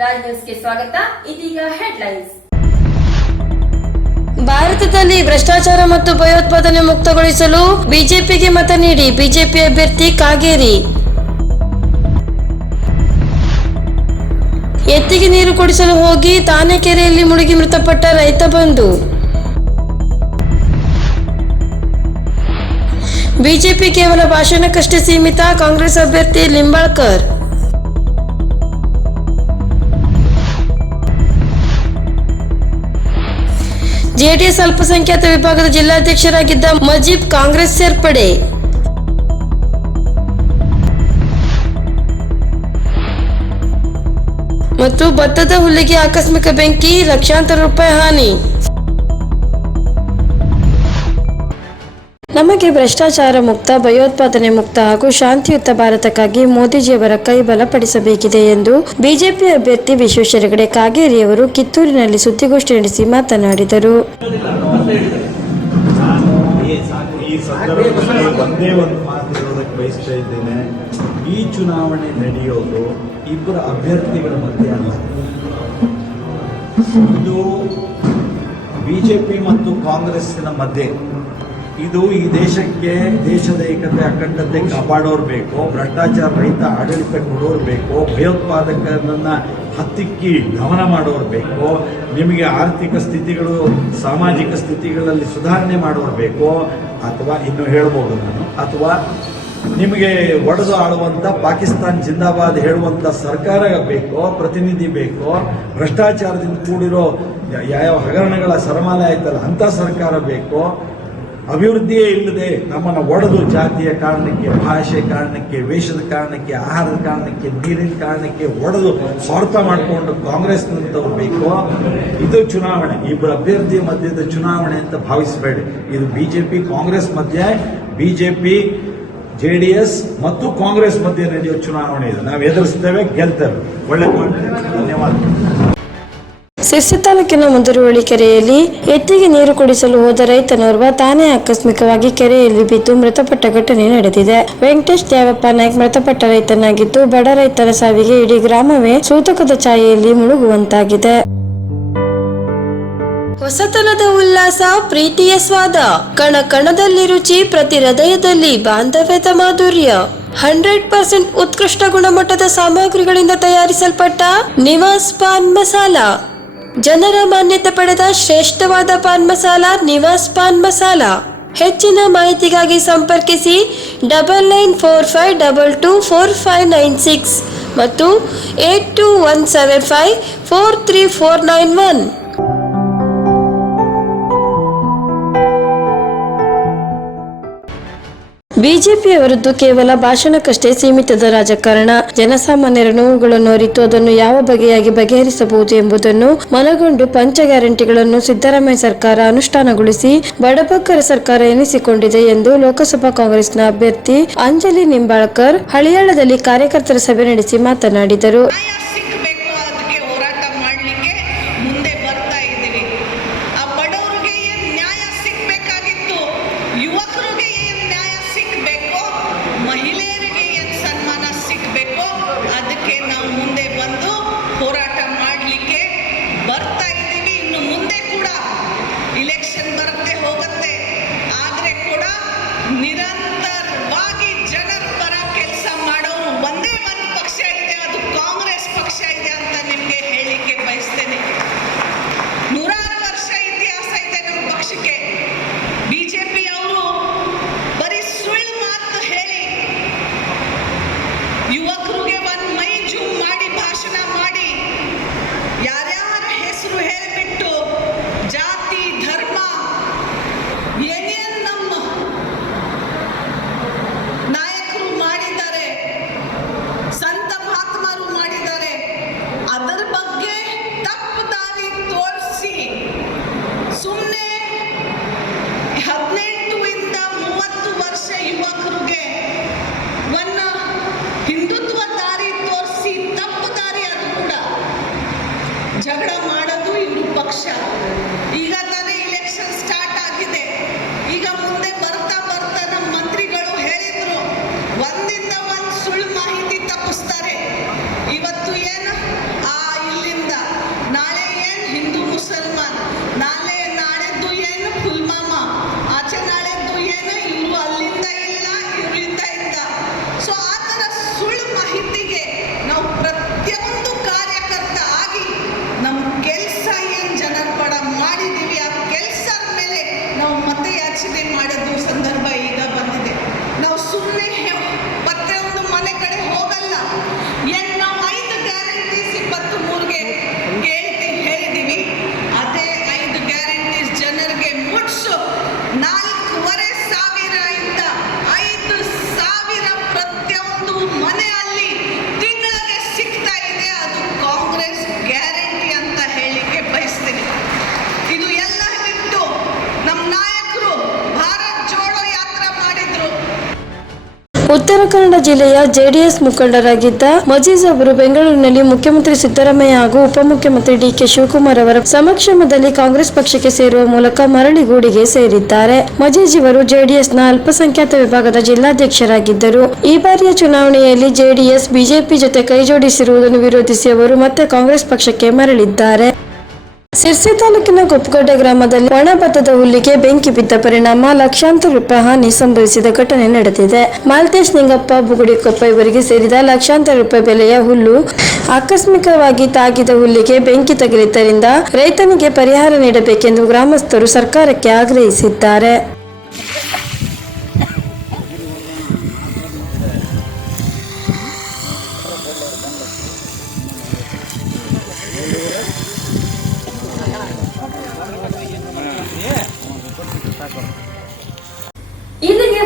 ರಾಜ್ ಸ್ವಾಗತ. ಇದೀಗ ಹೆಡ್ಲೈನ್ಸ್. ಭಾರತದಲ್ಲಿ ಭ್ರಷ್ಟಾಚಾರ ಮತ್ತು ಭಯೋತ್ಪಾದನೆ ಮುಕ್ತಗೊಳಿಸಲು ಬಿಜೆಪಿಗೆ ಮತ ನೀಡಿ ಬಿಜೆಪಿ ಅಭ್ಯರ್ಥಿ ಕಾಗೇರಿ. ಎತ್ತಿಗೆ ನೀರು ಕುಡಿಸಲು ಹೋಗಿ ತಾನೇ ಕೆರೆಯಲ್ಲಿ ಮುಳುಗಿ ಮೃತಪಟ್ಟ ರೈತ ಬಂಧು. ಬಿಜೆಪಿ ಕೇವಲ ಭಾಷಣಕ್ಕಷ್ಟೇ ಸೀಮಿತ ಕಾಂಗ್ರೆಸ್ ಅಭ್ಯರ್ಥಿ ಲಿಂಬಾಳ್ಕರ್. ಜೆಡಿಎಸ್ ಅಲ್ಪಸಂಖ್ಯಾತ ವಿಭಾಗದ ಜಿಲ್ಲಾಧ್ಯಕ್ಷರಾಗಿದ್ದ ಮಜೀಬ್ ಕಾಂಗ್ರೆಸ್ ಸೇರ್ಪಡೆ. ಮತ್ತು ಭತ್ತದ ಹುಲ್ಲಿಗೆ ಆಕಸ್ಮಿಕ ಬೆಂಕಿ, ಲಕ್ಷಾಂತರ ರೂಪಾಯಿ ಹಾನಿ. ನಮಗೆ ಭ್ರಷ್ಟಾಚಾರ ಮುಕ್ತ, ಭಯೋತ್ಪಾದನೆ ಮುಕ್ತ ಹಾಗೂ ಶಾಂತಿಯುತ ಭಾರತಕ್ಕಾಗಿ ಮೋದಿಜಿಯವರ ಕೈ ಬಲಪಡಿಸಬೇಕಿದೆ ಎಂದು ಬಿಜೆಪಿ ಅಭ್ಯರ್ಥಿ ವಿಶ್ವೇಶ್ವರ ಹೆಗಡೆ ಕಾಗೇರಿಯವರು ಕಿತ್ತೂರಿನಲ್ಲಿ ಸುದ್ದಿಗೋಷ್ಠಿ ನಡೆಸಿ ಮಾತನಾಡಿದರು. ಈ ಚುನಾವಣೆ ನಡೆಯೋದು ಇಬ್ಬರ ಅಭ್ಯರ್ಥಿಗಳ ಮಧ್ಯೆ ಅಲ್ಲ. ಇದು ಬಿಜೆಪಿ ಮತ್ತು ಕಾಂಗ್ರೆಸ್ಸಿನ ಮಧ್ಯೆ. ಇದು ಈ ದೇಶಕ್ಕೆ ದೇಶದ ಏಕತೆ ಅಖಂಡತೆ ಕಾಪಾಡೋರು ಬೇಕು, ಭ್ರಷ್ಟಾಚಾರ ರಹಿತ ಆಡಳಿತ ಕೊಡೋರು ಬೇಕು, ಭಯೋತ್ಪಾದಕರನ್ನ ಹತ್ತಿಕ್ಕಿ ಗಮನ ಮಾಡೋರು ಬೇಕು, ನಿಮಗೆ ಆರ್ಥಿಕ ಸ್ಥಿತಿಗಳು, ಸಾಮಾಜಿಕ ಸ್ಥಿತಿಗಳಲ್ಲಿ ಸುಧಾರಣೆ ಮಾಡೋರು ಬೇಕು, ಅಥವಾ ಇನ್ನು ಹೇಳ್ಬೋದು ನಾನು, ಅಥವಾ ನಿಮಗೆ ಒಡೆದು ಆಳುವಂಥ ಪಾಕಿಸ್ತಾನ್ ಜಿಂದಾಬಾದ್ ಹೇಳುವಂತ ಸರ್ಕಾರ ಬೇಕೋ, ಪ್ರತಿನಿಧಿ ಬೇಕೋ, ಭ್ರಷ್ಟಾಚಾರದಿಂದ ಕೂಡಿರೋ ಯಾವ ಹಗರಣಗಳ ಸರಮಾಲೆ ಆಯ್ತಲ್ಲ ಅಂತ ಸರ್ಕಾರ ಬೇಕೋ ಅಭಿವೃದ್ಧಿಯೇ ಇಲ್ಲದೆ ನಮ್ಮನ್ನು ಒಡೆದು ಜಾತಿಯ ಕಾರಣಕ್ಕೆ, ಭಾಷೆ ಕಾರಣಕ್ಕೆ, ವೇಷದ ಕಾರಣಕ್ಕೆ, ಆಹಾರದ ಕಾರಣಕ್ಕೆ, ನೀರಿನ ಕಾರಣಕ್ಕೆ ಒಡೆದು ಸ್ವಾರ್ಥ ಮಾಡಿಕೊಂಡು ಕಾಂಗ್ರೆಸ್ನಂತವ್ರು ಬೇಕು, ಇದು ಚುನಾವಣೆ. ಇಬ್ಬರು ಅಭ್ಯರ್ಥಿ ಮಧ್ಯದ ಚುನಾವಣೆ ಅಂತ ಭಾವಿಸಬೇಡಿ. ಇದು ಬಿಜೆಪಿ, ಕಾಂಗ್ರೆಸ್ ಮಧ್ಯೆ, ಬಿಜೆಪಿ, ಜೆ ಡಿ ಎಸ್ ಮತ್ತು ಕಾಂಗ್ರೆಸ್ ಮಧ್ಯೆ ನಡೆಯುವ ಚುನಾವಣೆ ಇದು. ನಾವು ಎದುರಿಸ್ತೇವೆ, ಗೆಲ್ತೇವೆ. ಒಳ್ಳೆ ಧನ್ಯವಾದಗಳು ಧನ್ಯವಾದ. ಸಿರ್ಸಿ ತಾಲೂಕಿನ ಮುಂದರುವಳಿ ಕೆರೆಯಲ್ಲಿ ಎತ್ತಿಗೆ ನೀರು ಕುಡಿಸಲು ಹೋದ ರೈತನೋರ್ವ ತಾನೇ ಆಕಸ್ಮಿಕವಾಗಿ ಕೆರೆಯಲ್ಲಿ ಬಿದ್ದು ಮೃತಪಟ್ಟ ಘಟನೆ ನಡೆದಿದೆ. ವೆಂಕಟೇಶ್ ದೇವಪ್ಪ ನಾಯ್ಕ್ ಮೃತಪಟ್ಟ ರೈತನಾಗಿದ್ದು, ಬಡ ರೈತರ ಸಾವಿಗೆ ಇಡೀ ಗ್ರಾಮವೇ ಸೂತಕದ ಛಾಯೆಯಲ್ಲಿ ಮುಳುಗುವಂತಾಗಿದೆ. ಹೊಸತನದ ಉಲ್ಲಾಸ, ಪ್ರೀತಿಯ ಸ್ವಾದ, ಕಣ ಕಣದಲ್ಲಿ ರುಚಿ, ಪ್ರತಿ ಹೃದಯದಲ್ಲಿ ಬಾಂಧವ್ಯದ ಮಾಧುರ್ಯ. ಹಂಡ್ರೆಡ್ ಪರ್ಸೆಂಟ್ ಉತ್ಕೃಷ್ಟ ಗುಣಮಟ್ಟದ ಸಾಮಗ್ರಿಗಳಿಂದ ತಯಾರಿಸಲ್ಪಟ್ಟ ನಿವಾಸ್ ಪಾನ್ ಮಸಾಲ. ಜನರ ಮಾನ್ಯತೆ ಪಡೆದ ಶ್ರೇಷ್ಠವಾದ ಪಾನ್ ಮಸಾಲ, ನಿವಾಸ್ ಪಾನ್ ಮಸಾಲ. ಹೆಚ್ಚಿನ ಮಾಹಿತಿಗಾಗಿ ಸಂಪರ್ಕಿಸಿ double nine four five double two four five nine six ಮತ್ತು eight two one seven five four three four nine one ಬಿಜೆಪಿಯವರದ್ದು ಕೇವಲ ಭಾಷಣಕ್ಕಷ್ಟೇ ಸೀಮಿತದ ರಾಜಕಾರಣ. ಜನಸಾಮಾನ್ಯರ ನೋವುಗಳನ್ನು ಅರಿತು ಅದನ್ನು ಯಾವ ಬಗೆಯಾಗಿ ಬಗೆಹರಿಸಬಹುದು ಎಂಬುದನ್ನು ಮನಗೊಂಡು ಪಂಚ ಗ್ಯಾರಂಟಿಗಳನ್ನು ಸಿದ್ದರಾಮಯ್ಯ ಸರ್ಕಾರ ಅನುಷ್ಠಾನಗೊಳಿಸಿ ಬಡಬಗ್ಗರ ಸರ್ಕಾರ ಎನಿಸಿಕೊಂಡಿದೆ ಎಂದು ಲೋಕಸಭಾ ಕಾಂಗ್ರೆಸ್ನ ಅಭ್ಯರ್ಥಿ ಅಂಜಲಿ ನಿಂಬಾಳ್ಕರ್ ಹಳಿಯಾಳದಲ್ಲಿ ಕಾರ್ಯಕರ್ತರ ಸಭೆ ನಡೆಸಿ ಮಾತನಾಡಿದರು. E. ಉತ್ತರ ಕನ್ನಡ ಜಿಲ್ಲೆಯ ಜೆಡಿಎಸ್ ಮುಖಂಡರಾಗಿದ್ದ ಮಜೀಜ್ ಅವರು ಬೆಂಗಳೂರಿನಲ್ಲಿ ಮುಖ್ಯಮಂತ್ರಿ ಸಿದ್ದರಾಮಯ್ಯ ಹಾಗೂ ಉಪಮುಖ್ಯಮಂತ್ರಿ ಡಿಕೆ ಶಿವಕುಮಾರ್ ಅವರ ಸಮಕ್ಷಮದಲ್ಲಿ ಕಾಂಗ್ರೆಸ್ ಪಕ್ಷಕ್ಕೆ ಸೇರುವ ಮೂಲಕ ಮರಳಿಗೂಡಿಗೆ ಸೇರಿದ್ದಾರೆ. ಮಜೀಜ್ ಇವರು ಜೆಡಿಎಸ್ನ ಅಲ್ಪಸಂಖ್ಯಾತ ವಿಭಾಗದ ಜಿಲ್ಲಾಧ್ಯಕ್ಷರಾಗಿದ್ದರು. ಈ ಬಾರಿಯ ಚುನಾವಣೆಯಲ್ಲಿ ಜೆಡಿಎಸ್, ಬಿಜೆಪಿ ಜೊತೆ ಕೈಜೋಡಿಸಿರುವುದನ್ನು ವಿರೋಧಿಸಿ ಅವರು ಮತ್ತೆ ಕಾಂಗ್ರೆಸ್ ಪಕ್ಷಕ್ಕೆ ಮರಳಿದ್ದಾರೆ. ಸಿರ್ಸಿ ತಾಲೂಕಿನ ಕೊಪ್ಪಗಡ್ಡೆ ಗ್ರಾಮದಲ್ಲಿ ಒಣ ಭತ್ತದ ಹುಲ್ಲಿಗೆ ಬೆಂಕಿ ಬಿದ್ದ ಪರಿಣಾಮ ಲಕ್ಷಾಂತರ ರೂಪಾಯಿ ಹಾನಿ ಸಂಭವಿಸಿದ ಘಟನೆ ನಡೆದಿದೆ. ಮಾಲ್ತೇಶ್ ನಿಂಗಪ್ಪ ಬುಗುಡಿಕೊಪ್ಪ ಇವರಿಗೆ ಸೇರಿದ ಲಕ್ಷಾಂತರ ರೂಪಾಯಿ ಬೆಲೆಯ ಹುಲ್ಲು ಆಕಸ್ಮಿಕವಾಗಿ ತಾಗಿದ ಹುಲ್ಲಿಗೆ ಬೆಂಕಿ ತಗುಲಿದ್ದರಿಂದ ರೈತನಿಗೆ ಪರಿಹಾರ ನೀಡಬೇಕೆಂದು ಗ್ರಾಮಸ್ಥರು ಸರ್ಕಾರಕ್ಕೆ ಆಗ್ರಹಿಸಿದ್ದಾರೆ.